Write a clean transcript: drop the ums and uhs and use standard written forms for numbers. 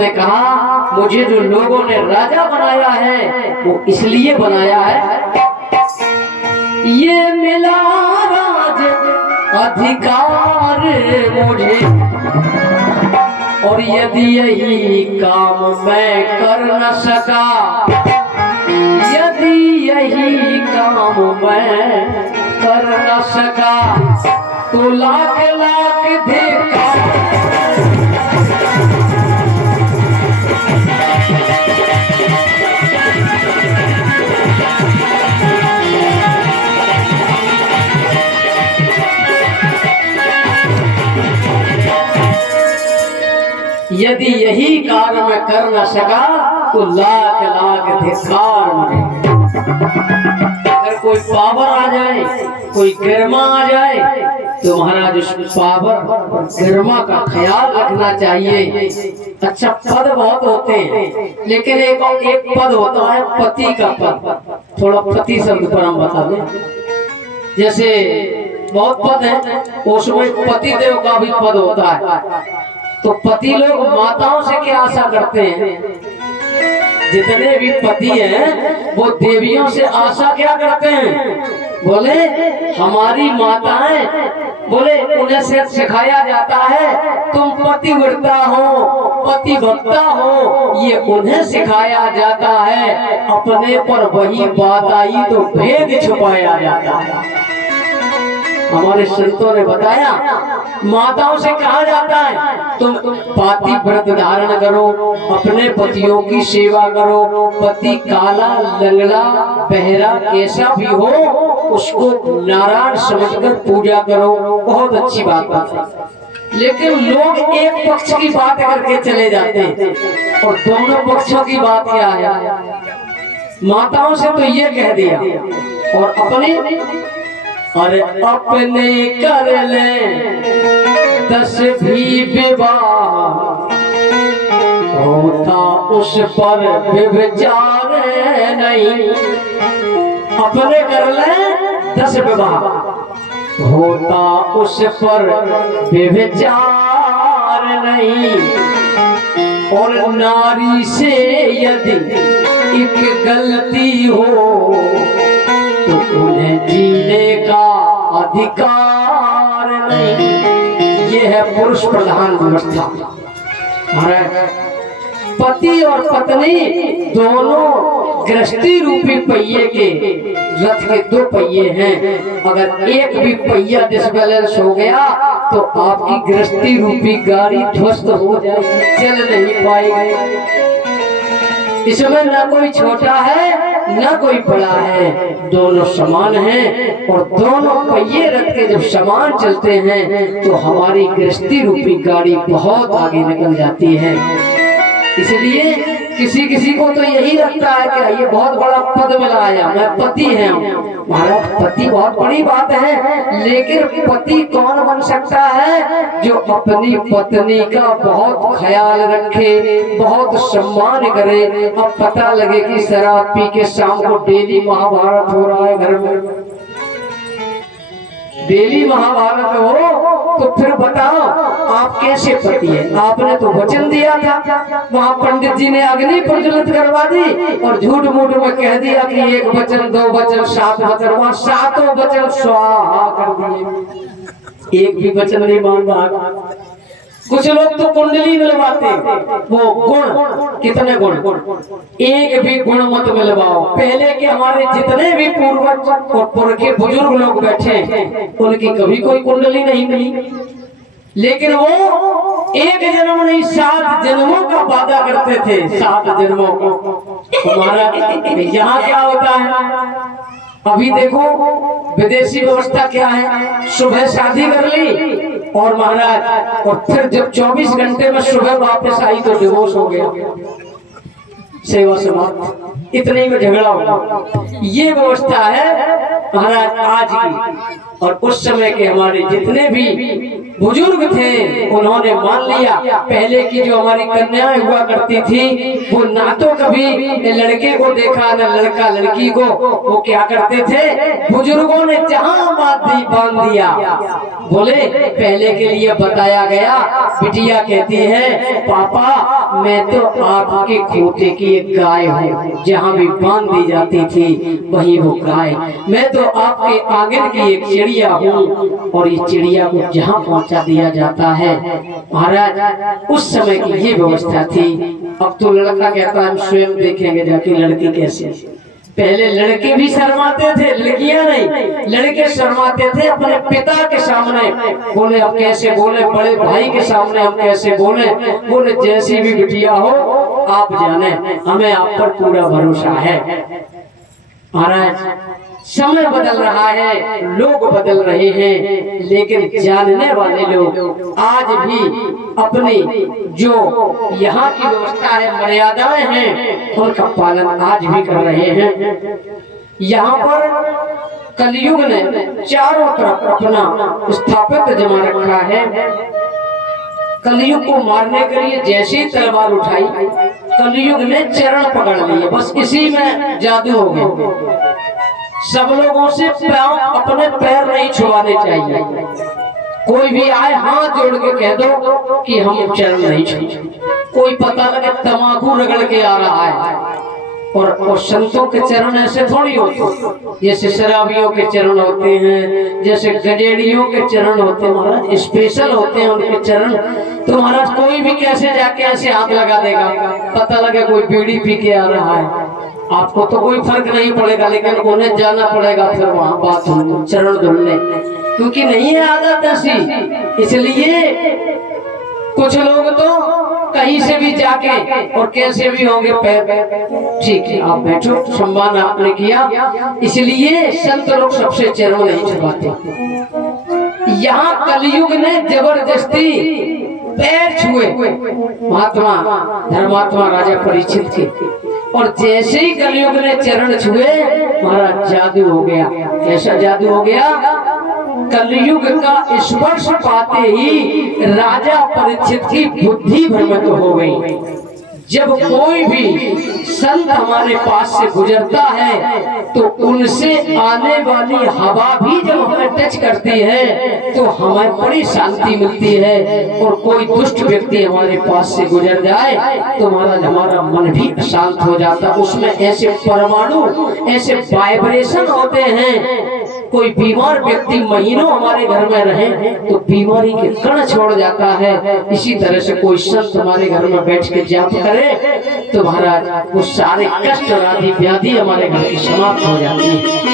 ने कहा मुझे जो लोगों ने राजा बनाया है वो इसलिए बनाया है, ये मिला राज अधिकार मुझे, और यदि यही काम मैं कर न सका, यदि यही काम मैं कर न सका, तो लाख लाख धिक्कार। यदि यही कार्य मैं कर न सका तो लाख लाख धिक्कार मुझे। अगर कोई पावर आ जाए, कोई गरिमा आ जाए, तो महाराज उस पावर और गरिमा का ख्याल रखना चाहिए। अच्छा, पद बहुत होते हैं, लेकिन एक पद होता है पति का पद। थोड़ा पति शब्द पर हम बता दें। जैसे बहुत पद है, उसमें पति देव का भी पद होता है। तो पति लोग माताओं से क्या आशा करते हैं? जितने भी पति हैं वो देवियों से आशा क्या करते हैं? बोले हमारी माताएं, बोले उन्हें से सिखाया जाता है तुम पतिव्रता हो, पति भक्ता हो, ये उन्हें सिखाया जाता है। अपने पर वही बात आई तो भेद छुपाया जाता है। हमारे संतों ने बताया माताओं से कहा जाता है तुम पाति व्रत धारण करो, अपने पतियों की सेवा करो, पति काला लंगड़ा बहरा कैसा भी हो उसको नारायण समझकर पूजा करो। बहुत अच्छी बात है, लेकिन लोग एक पक्ष की बात करके चले जाते हैं और दोनों पक्षों की बात क्या है? माताओं से तो ये कह दिया और अरे अपने कर ले 10 भी विवाह, होता उस पर विचार नहीं। अपने कर ले 10 विवाह, होता उस पर विचार नहीं। और नारी से यदि एक गलती हो तो उन्हें जीने का अधिकार नहीं। यह है पुरुष प्रधान व्यवस्था। पति और पत्नी दोनों गृहस्थी रूपी पहिए के रथ के 2 पहिए हैं। अगर एक भी पहिया डिसबैलेंस हो गया तो आपकी गृहस्थी रूपी गाड़ी ध्वस्त हो जाएगी, चल नहीं पाएगी। इसमें न कोई छोटा है न कोई बड़ा है, दोनों समान हैं। और दोनों पहिए रथ के जब समान चलते हैं तो हमारी गृहस्थी रूपी गाड़ी बहुत आगे निकल जाती है। इसलिए किसी किसी को तो यही लगता है कि ये बहुत बड़ा पद मिला है, मैं पति है। महाराज पति बहुत बड़ी बात है, लेकिन पति कौन बन सकता है? जो अपनी पत्नी का बहुत ख्याल रखे, बहुत सम्मान करे। अब पता लगे कि शराब पी के शाम को डेली महाभारत हो रहा है घर में, डेली महाभारत हो, तो फिर बताओ आप कैसे पति है? आपने तो वचन दिया था, वहाँ पंडित जी ने अग्नि प्रज्वलित करवा दी और झूठ मूठ में कह दिया कि 1 वचन 2 वचन 7 वचन, वहाँ 7 वचन स्वाहा कर दिए, एक भी वचन नहीं मान रहा। कुछ लोग तो कुंडली मिलवाते, वो गुण, कितने गुण, एक भी गुण मत मिलवाओ। पहले के हमारे जितने भी पूर्वज और पुरखे बुजुर्ग लोग बैठे उनकी कभी कोई कुंडली नहीं मिली, लेकिन वो 1 जन्म नहीं 7 जन्मों का वादा करते थे, 7 जन्मों को। हमारा यहाँ क्या होता है? अभी देखो विदेशी व्यवस्था क्या है, सुबह शादी कर ली और महाराज, और फिर जब 24 घंटे में सुबह वापस आई तो डिवोर्स हो गया, सेवा समाप्त, इतने में झगड़ा होगा। ये व्यवस्था है महाराज आज की। और उस समय के हमारे जितने भी बुजुर्ग थे उन्होंने मान लिया। पहले की जो हमारी कन्याएं हुआ करती थी वो ना तो कभी लड़के को देखा ना लड़का लड़की को, वो क्या करते थे, बुजुर्गों ने जहां बांध दिया। बोले पहले के लिए बताया गया, बिटिया कहती है पापा मैं तो आपके खोटे की एक गाय हूँ, जहाँ भी बांध दी जाती थी वही वो गाय, मैं तो आपके आंगन की एक चिड़िया हूँ और ये चिड़िया को जहाँ पहुँचा दिया जाता है। महाराज उस समय की ये व्यवस्था थी। अब तो लड़का कहता है हम स्वयं देखेंगे जाके लड़की कैसे। पहले लड़के भी शर्माते थे, लड़कियां नहीं, लड़के शर्माते थे अपने पिता के सामने। बोले अब कैसे बोले, बड़े भाई के सामने हम कैसे बोले। बोले जैसी भी बिटिया हो आप जाने, हमें आप पर पूरा भरोसा है। महाराज समय बदल रहा है, लोग बदल रहे हैं, लेकिन जानने वाले लोग आज भी अपनी जो यहाँ की व्यवस्था है, मर्यादाएं हैं, उनका पालन आज भी कर रहे हैं। यहाँ पर कलयुग ने चारों तरफ अपना स्थापित जमा रखा है। कलयुग को मारने के लिए जैसे ही तलवार उठाई कलयुग ने चरण पकड़ लिए, बस इसी में जादू हो गया। सब लोगों से अपने पैर नहीं छुआने चाहिए। कोई भी आए हाथ जोड़ के कह दो कि हम चरण नहीं छुए। कोई पता लगे तम्बाकू रगड़ के आ रहा है, और संतों के चरण ऐसे थोड़ी होते, जैसे शराबियों के चरण होते हैं, जैसे गजेड़ियों के चरण होते हैं। महाराज स्पेशल होते हैं उनके चरण। तो महाराज कोई भी कैसे जाके ऐसे हाथ लगा देगा, पता लगे कोई बीड़ी पी के आ रहा है, आपको तो कोई फर्क नहीं पड़ेगा, लेकिन उन्हें जाना पड़ेगा फिर वहां बात चरण धुलने, क्योंकि नहीं है आदत ऐसी। इसलिए कुछ लोग तो कहीं से भी जाके और कैसे भी होंगे पैर, ठीक है आप बैठो, सम्मान आपने किया, इसलिए संत लोग सबसे चरण नहीं छुपाते। यहाँ कलयुग ने जबरदस्ती पैर छुए महात्मा धर्मात्मा राजा परीक्षित के, और जैसे ही कलयुग ने चरण छुए महाराज जादू हो गया। कैसा जादू हो गया, कलयुग का स्पर्श पाते ही राजा परीक्षित की बुद्धि भ्रमित हो गई। जब कोई भी संत हमारे पास से गुजरता है तो उनसे आने वाली हवा भी जब हमें टच करती है तो हमें बड़ी शांति मिलती है, और कोई दुष्ट व्यक्ति हमारे पास से गुजर जाए तो महाराज हमारा मन भी अशांत हो जाता। उसमें ऐसे परमाणु, ऐसे वाइब्रेशन होते हैं। कोई बीमार व्यक्ति महीनों हमारे घर में रहे तो बीमारी के कण छोड़ जाता है। इसी तरह से कोई संत हमारे घर में बैठ के जाप करे तो महाराज वो सारे कष्ट आदि व्याधि हमारे घर की समाप्त हो जाती है।